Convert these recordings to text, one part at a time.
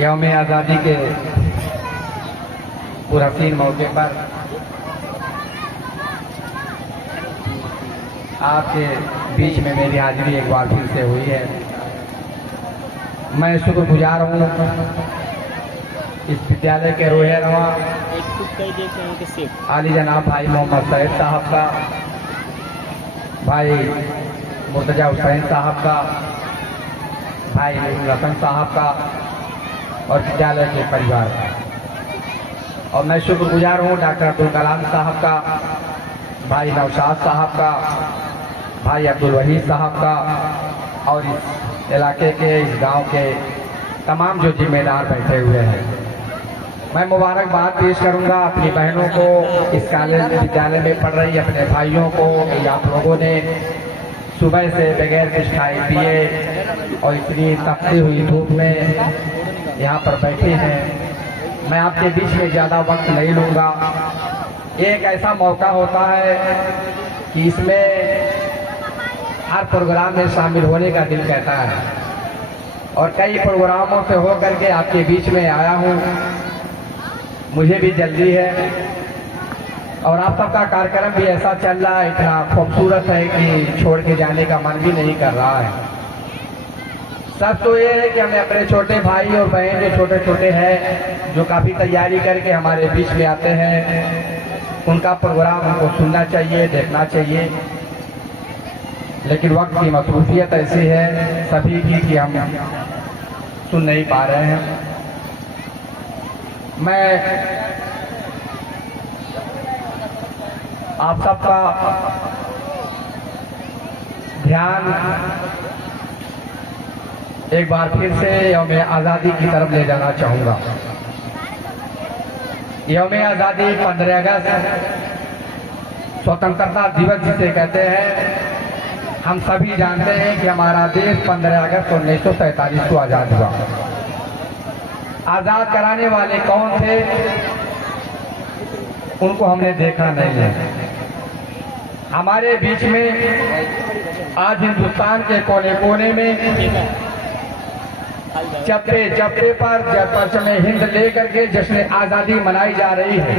यौम आज़ादी के पुरहसीन मौके पर आपके बीच में मेरी हाजिरी एक बार फिर से हुई है। मैं शुक्रगुजार हूँ इस विद्यालय के रोहनवा आली जनाब भाई मोहम्मद सैयद साहब का, भाई मुर्तजा हुसैन साहब का, भाई रतन साहब का और विद्यालय के परिवार का। और मैं शुक्रगुजार हूँ डॉक्टर अब्दुल कलाम साहब का, भाई नौशाद साहब का, भाई अब्दुल वहीद साहब का और इस इलाके के, इस गांव के तमाम जो जिम्मेदार बैठे हुए हैं। मैं मुबारकबाद पेश करूंगा अपनी बहनों को, इस कॉलेज विद्यालय में पढ़ रही अपने भाइयों को कि आप लोगों ने सुबह से बगैर कुछ खाए पिए और इतनी तपती हुई धूप में यहाँ पर बैठे हैं। मैं आपके बीच में ज़्यादा वक्त नहीं लूँगा। एक ऐसा मौका होता है कि इसमें हर प्रोग्राम में शामिल होने का दिल कहता है और कई प्रोग्रामों से हो करके आपके बीच में आया हूँ। मुझे भी जल्दी है और आप सबका कार्यक्रम भी ऐसा चल रहा है, इतना खूबसूरत है कि छोड़ के जाने का मन भी नहीं कर रहा है। सब तो ये है कि हमें अपने छोटे भाई और बहन जो छोटे छोटे हैं, जो काफ़ी तैयारी करके हमारे बीच में आते हैं, उनका प्रोग्राम हमको सुनना चाहिए, देखना चाहिए। लेकिन वक्त की मसरूफियत ऐसी है सभी की कि हम सुन नहीं पा रहे हैं। मैं आप सबका ध्यान एक बार फिर से यौम आज़ादी की तरफ ले जाना चाहूँगा। यौम आज़ादी 15 अगस्त स्वतंत्रता दिवस जिसे कहते हैं, हम सभी जानते हैं कि हमारा देश 15 अगस्त 1947 को आज़ाद हुआ। आज़ाद कराने वाले कौन थे उनको हमने देखा नहीं है। हमारे बीच में आज हिंदुस्तान के कोने कोने में चप्पे चप्पे पर परचम हिंद लेकर के जश्न आज़ादी मनाई जा रही है।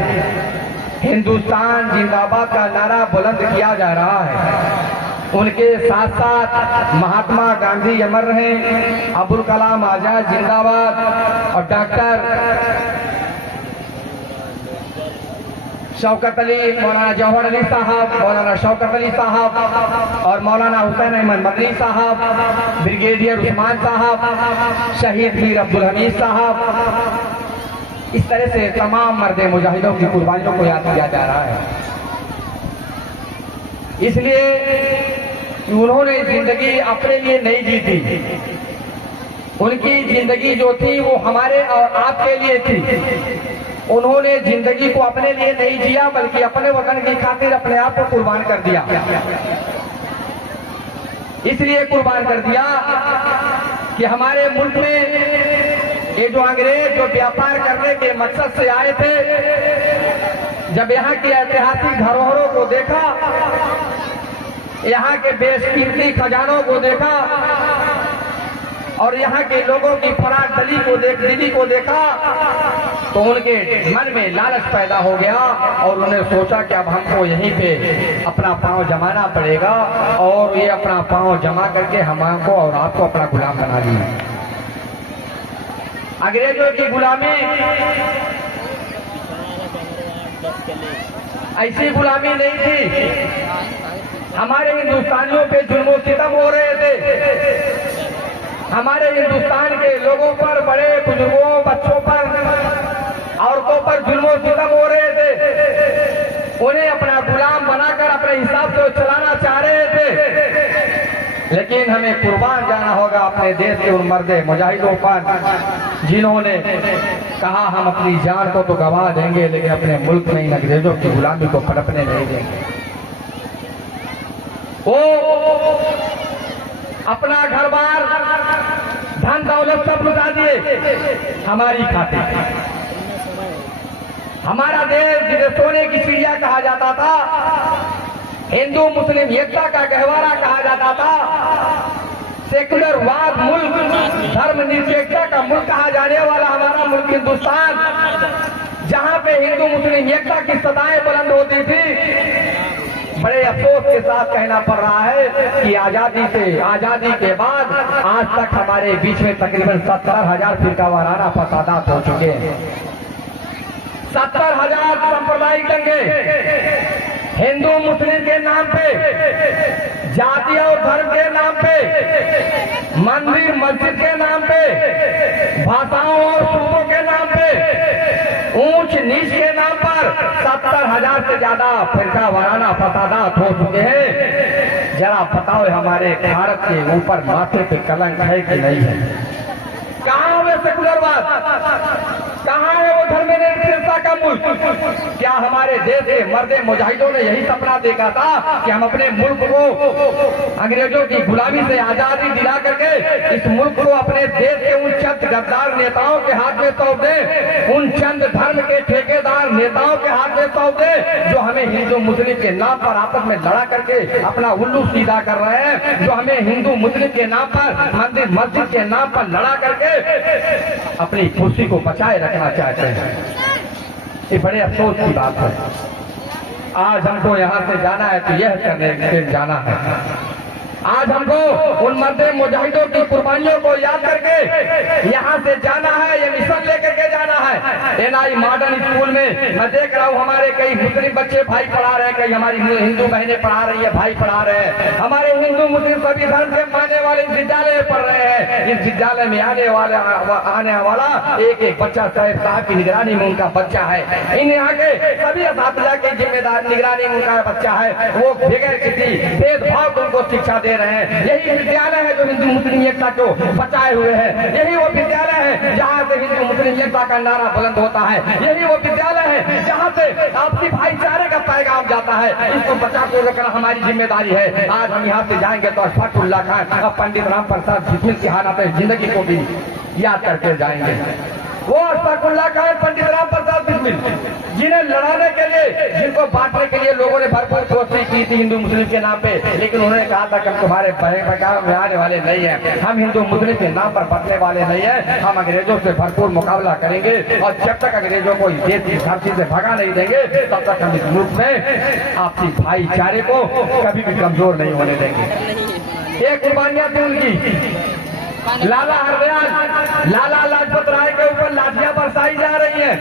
हिंदुस्तान जिंदाबाद का नारा बुलंद किया जा रहा है। उनके साथ साथ महात्मा गांधी अमर रहे, अब्दुल कलाम आजाद जिंदाबाद और डॉक्टर शौकत अली, मौलाना जौहर अली साहब, मौलाना शौकत अली साहब और मौलाना हुसैन अहमद मदनी साहब, ब्रिगेडियर उस्मान साहब, शहीद मीर अब्दुल हमीद साहब। इस तरह से तमाम मर्द मुजाहिदों की कुर्बानियों को याद किया जा रहा है। इसलिए उन्होंने जिंदगी अपने लिए नहीं जी थी। उनकी जिंदगी जो थी वो हमारे और आपके लिए थी। उन्होंने जिंदगी को अपने लिए नहीं जिया बल्कि अपने वतन की खातिर अपने आप को कुर्बान कर दिया। इसलिए कुर्बान कर दिया कि हमारे मुल्क में ये जो अंग्रेज जो व्यापार करने के मकसद से आए थे, जब यहाँ की ऐतिहासिक धरोहरों को देखा, यहाँ के बेशकीमती खजानों को देखा और यहाँ के लोगों की फराग दिली को देखा, तो उनके मन में लालच पैदा हो गया और उन्होंने सोचा कि अब हमको यहीं पे अपना पांव जमाना पड़ेगा और ये अपना पांव जमा करके हमको और आपको अपना गुलाम बना लिया। अंग्रेजों की गुलामी ऐसी गुलामी नहीं थी। हमारे हिंदुस्तानियों पे जुल्म सितम हो रहे थे। हमारे हिंदुस्तान के लोगों पर, बड़े बुजुर्गों, बच्चों पर, औरतों पर जुल्म सितम हो रहे थे। उन्हें अपना गुलाम बनाकर अपने हिसाब से चलाना चाह रहे थे। लेकिन हमें कुर्बान जाना होगा अपने देश के उन मर्द मुजाहिदों पर जिन्होंने कहा हम अपनी जान को तो गंवा देंगे लेकिन अपने मुल्क में इन अंग्रेजों की गुलामी को पनपने नहीं देंगे। वो अपना घर बार, धन दौलत सब लुटा दिए हमारी खातिर। हमारा देश जिसे सोने की चिड़िया कहा जाता था, हिंदू मुस्लिम एकता का गहवारा कहा जाता था, सेकुलरवाद मुल्क, धर्मनिरपेक्षता का मुल्क कहा जाने वाला मुल्क हिंदुस्तान, जहां पे हिंदू मुस्लिम एकता की सदाएं बुलंद होती थी, बड़े अफसोस के साथ कहना पड़ रहा है कि आजादी के बाद आज तक हमारे बीच में तकरीबन 70,000 फिरका वाराना फसादात हो चुके हैं। 70,000 सांप्रदायिक दंगे हिंदू मुस्लिम के नाम पे, जाति और धर्म के नाम पे, मंदिर मस्जिद के नाम पे, भाषाओं और सूबों के नाम पे, ऊंच नीच के नाम पर 70,000 से ज्यादा फिरका वाराना फसादात हो चुके हैं। जरा बताओ हमारे भारत के ऊपर माथे पे कलंक है कि नहीं है? कहाँ है सेकुलरवाद? कहाँ है वो धर्मनिरपेक्षता का मुल्क? क्या हमारे देश के मर्दे मुजाहिदों ने यही सपना देखा था कि हम अपने मुल्क को अंग्रेजों की गुलामी से आजादी दिला करके इस मुल्क को अपने देश के उन चंद गद्दार नेताओं के हाथ में सौंप दें, उन चंद धर्म के ठेकेदार नेताओं के हाथ में सौंप दें, जो हमें हिंदू मुस्लिम के नाम पर आपस में लड़ा करके अपना उल्लू सीधा कर रहे हैं, जो हमें हिंदू मुस्लिम के नाम पर, मंदिर मस्जिद के नाम पर लड़ा करके अपनी कुर्सी को बचाए रखना चाहते हैं। ये बड़े अफसोस की बात है। आज हमको यहाँ से जाना है तो यह करने से जाना है। आज हमको उन मर्दे मुजाहिदों की कुर्बानियों को याद करके यहाँ से जाना है, ये मिशन लेकर के जाना है। एनआई मॉडर्न स्कूल में मैं देख रहा हूँ हमारे कई मुस्लिम बच्चे भाई पढ़ा रहे हैं, कई हमारी हिंदू बहनें पढ़ा रही है, भाई पढ़ा रहे हैं। हमारे हिंदू मुस्लिम सभी धर्म के मानने वाले इस विद्यालय में पढ़ रहे हैं। इस विद्यालय में आने वाला एक एक बच्चा साहब की निगरानी में उनका बच्चा है। इन यहाँ के सभी असातिज़ा की जिम्मेदार निगरानी में उनका बच्चा है। वो बगैर किसी भेदभाव उनको शिक्षा दे रहे हैं। यही विद्यालय है जो हिंदू मुस्लिम एकता को बचाए हुए है। यही वो विद्यालय है जहाँ से हिंदू मुस्लिम एकता का नारा बुलंद होता है। यही वो विद्यालय है जहाँ से आपसी भाईचारे का पैगाम जाता है। इसको बचा के रखना हमारी जिम्मेदारी है। आज हम यहाँ से जाएंगे तो अशफाकुल्लाह खान और पंडित राम प्रसाद बिस्मिल की हालात जिंदगी को भी याद करके जाएंगे। वो अशफाकुल्लाह खान, पंडित राम प्रसाद बिस्मिल, जिन्हें लड़ाने के लिए, जिनको बांटने के लिए लोगों ने भरपूर कोशिश की थी हिंदू मुस्लिम के नाम पे, लेकिन उन्होंने कहा था कि हम तुम्हारे बहकावे में आने वाले नहीं है, हम हिंदू मुस्लिम के नाम पर बटने वाले नहीं है, हम अंग्रेजों से भरपूर मुकाबला करेंगे और जब तक अंग्रेजों को इस देश की धरती से भगा नहीं देंगे तब तक हम इस मुल्क में आपसी भाईचारे को कभी भी कमजोर नहीं होने देंगे। ये कुर्बानियां थी उनकी। लाला हरदयाल, लाला लाजपत राय के ऊपर लाठियां बरसाई जा रही है।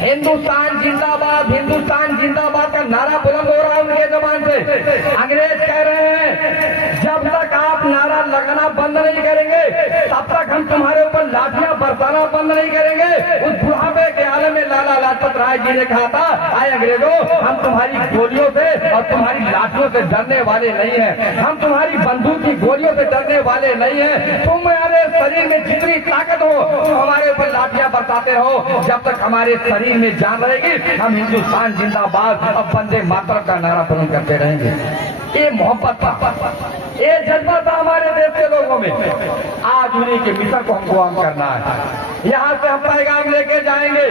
हिंदुस्तान जिंदाबाद, हिंदुस्तान जिंदाबाद का नारा बुलंद हो रहा है उनके जबान से। अंग्रेज कह रहे हैं जब तक आप नारा लगाना बंद नहीं करेंगे तब तक हम तुम्हारे ऊपर लाठियां बरसाना बंद नहीं करेंगे। उस बुढ़ापे के आलम में लाला लाजपत राय जी ने कहा था, आए अंग्रेजों, हम तुम्हारी गोलियों से और तुम्हारी लाठियों से डरने वाले नहीं है, हम तुम्हारी बंदूक की गोलियों से डरने वाले नहीं है। तुम्हारे शरीर में जितनी ताकत हो तुम हमारे ऊपर लाठियां बरसाते रहो, जब तक हमारे शरीर में जान रहेगी हम हिंदुस्तान जिंदाबाद और वंदे मातरम का नारा बुलंद करते रहेंगे। ये मोहब्बत था, ये जज्बा था हमारे देश के लोगों में। आज उन्हीं के मिशन को हमको आम करना है। यहाँ से हम पैगाम लेके जाएंगे,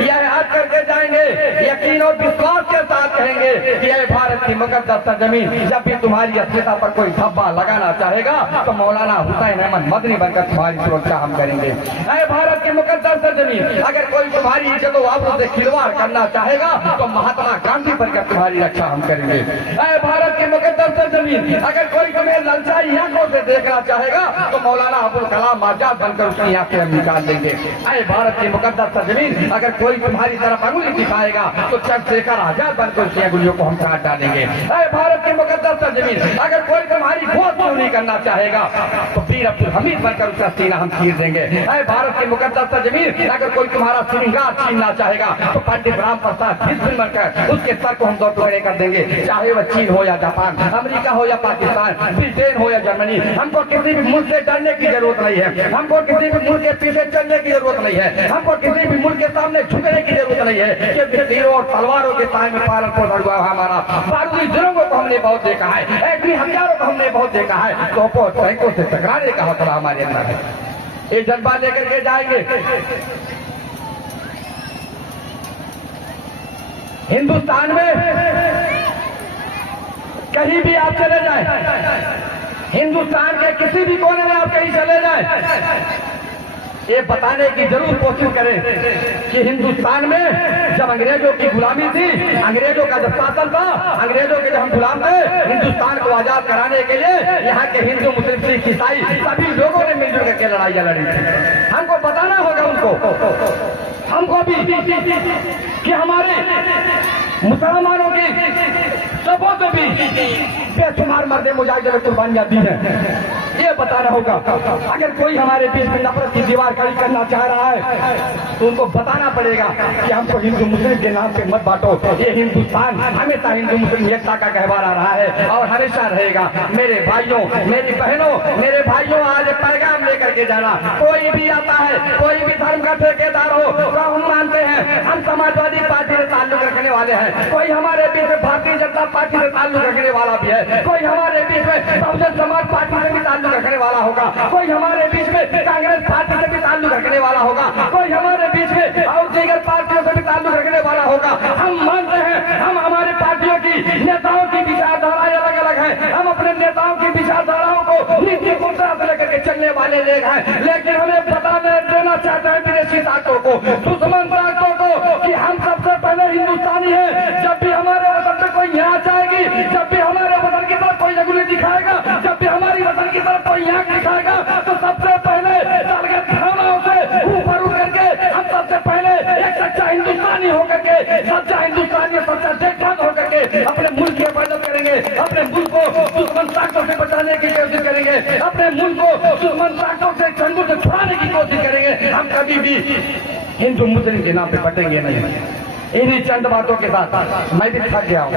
यह याद करके जाएंगे, यकीन और विश्वास के साथ कहेंगे कि यह भारत की मुकद्दस सरजमीन, जब भी तुम्हारी अस्मिता पर कोई धब्बा लगाना चाहेगा तो मौलाना हुसैन अहमद मदनी बनकर तुम्हारी सुरक्षा हम करेंगे। ऐ भारत की मुकद्दस सरजमीन, अगर कोई तुम्हारी इज्जत व आबरू से खिलवाड़ करना चाहेगा तो महात्मा गांधी बनकर तुम्हारी रक्षा हम करेंगे। ऐ भारत की मुकद्दस सरजमीन, अगर कोई तुम्हें ललचाई आंखों से देखना चाहेगा तो मौलाना अबुल कलाम आजाद बनकर उसकी आंखें हम निकाल देंगे। ऐ भारत की मुकद्दस सरजमीन, अगर कोई तुम्हारी तरफ अंगुली दिखाएगा तो चंद्रशेखर आजाद बनकर उसकी अंगुलियों को हम काट डालेंगे। ऐ भारत की मुकद्दस सरजमीन, अगर कोई तुम्हारी गोद चोरी करना चाहेगा तो वीर अब्दुल हमीद बनकर उसका सीना हम चीर देंगे। ऐ भारत की मुकद्दस सरजमीन, अगर कोई तुम्हारा श्रृंगार छीनना चाहेगा तो पंडित राम प्रसाद बिस्मिल बनकर उसके सर को हम दो टुकड़े कर देंगे। चाहे वह चीन हो या जापान, अमेरिका हो या पाकिस्तान, ब्रिटेन हो या जर्मनी, हमको किसी भी मुल्क से डरने की जरूरत नहीं है, हमको किसी भी मुल्क के पीछे चलने की जरूरत नहीं है, हमको किसी भी मुल्क के सामने झुकने की जरूरत नहीं है। क्योंकि तीरों और तलवारों के साय में पालन पोषण हुआ हमारा, बारूदी जुर्मों को हमने बहुत देखा है, एटमी हथियारों को हमने बहुत देखा है, तोपों टैंकों से टकराने का हौसला हमारे अंदर है। ये जज्बा लेकर के जाएंगे। हिंदुस्तान में कहीं भी आप चले जाएं, हिंदुस्तान के किसी भी कोने में आप कहीं चले जाएं, ये बताने की जरूर कोशिश करें कि हिंदुस्तान में जब अंग्रेजों की गुलामी थी, अंग्रेजों का जब शासन था, अंग्रेजों के जब हम गुलाम थे, हिंदुस्तान को आजाद कराने के लिए यहाँ के हिंदू, मुस्लिम, सिख, ईसाई सभी लोगों ने मिलजुल करके लड़ाइयाँ लड़ी थी। हमको बताना होगा उनको, हमको भी, कि हमारे मुसलमानों की सबों से भी बेशुमार मर्दे मुजाहिदों ने कुर्बानियां दी हैं, ये बताना होगा। अगर कोई हमारे बीच में नफरत की दीवार खड़ी करना चाह रहा है तो उनको बताना पड़ेगा कि हमको हिंदू मुस्लिम के नाम पे मत बांटो। ये हिंदुस्तान हमेशा हिंदू मुस्लिम एकता का गहवारा रहा है और हमेशा रहेगा। मेरे भाइयों, मेरी बहनों, मेरे भाइयों, आज पैगाम लेकर के जाना, कोई भी आता है, कोई भी धर्म का ठेकेदार हो तो हम मानते हैं हम समाजवादी पार्टी से ताल्लुक रखने वाले हैं, कोई हमारे बीच में भारतीय जनता पार्टी से ताल्लुक रखने वाला भी है, कोई हमारे बीच में बहुजन समाज पार्टी से भी ताल्लुक रखने वाला होगा, कोई हमारे बीच में कांग्रेस पार्टी से भी ताल्लुक रखने वाला होगा, कोई हमारे बीच में और दीगर पार्टियों से भी ताल्लुक रखने वाला होगा। हम मानते हैं हम हमारी पार्टियों की नेताओं की विचारधाराएं अलग अलग है, हम अपने नेताओं की विचारधाराओं को नीति कुंतरा से लेकर के चलने वाले लोग हैं, लेकिन हमें बता देना चाहते हैं विदेशी ताकतों को, दुश्मन ताकतों को, कि हम सबसे पहले हिंदुस्तानी हैं। जब भी हमारे वतन पे कोई यहाँ जाएगी, जब भी हमारे वतन की तरफ कोई अंगुली दिखाएगा, जब भी हमारी वतन की तरफ कोई यहाँ दिखाएगा, तो सबसे पहले धाराओं से ऊपर उठ करके हम सबसे पहले एक सच्चा हिंदुस्तानी होकर के, सच्चा हिंदुस्तानी, सच्चा देखभाल होकर के अपने मुल्क की हिफाजत करेंगे, अपने मुल्क को दुश्मन ताकतों से बचाने की कोशिश करेंगे, अपने मुल्क को दुश्मन ताकतों से जंगों से छुड़ाने की कोशिश करेंगे। हम कभी भी हिंदू मुस्लिम के नाम पे बटेंगे नहीं। इन्हीं चंद बातों के साथ मैं भी थक गया हूँ।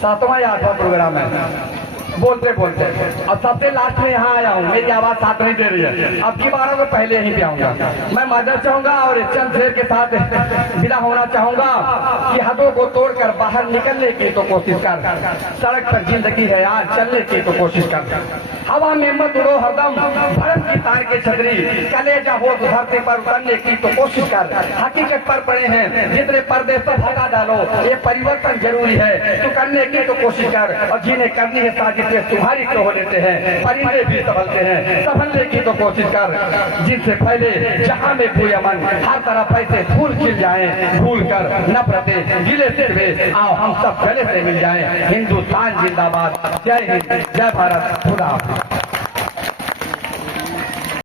7वां या 8वां प्रोग्राम है, बोलते बोलते और सबसे लास्ट में यहाँ आया हूँ, मेरी आवाज साथ नहीं दे रही है, अब की बारों को पहले यहीं पे आऊंगा। मैं माजरत चाहूंगा और चंद शेर के साथ विदा होना चाहूंगा कि हदों को तोड़कर बाहर निकलने की तो कोशिश कर, सड़क पर जिंदगी है यार, चलने की तो कोशिश कर, हवा में मत उड़ो हरदम भरम की तार के छतरी, कलेजा हो तो धरती पर उतरने की तो कोशिश कर। हकीकत पर पड़े हैं जितने पर्दे सब हटा डालो, ये परिवर्तन जरूरी है, तू करने की तो कोशिश कर, और जिन्हें करनी है साजिशें तुम्हारी तो हो लेते हैं, परिंदे भी संभलते हैं, संभलने की तो कोशिश कर, जिनसे पहले जहां में कोई अमन, हर तरफ ऐसे फूल खिल जाए, भूल कर नफरतें गिले सिरवे, आओ हम सब गले से मिल जाएं। हिंदुस्तान जिंदाबाद, जय हिंद, जय भारत, खुदा हाफिज।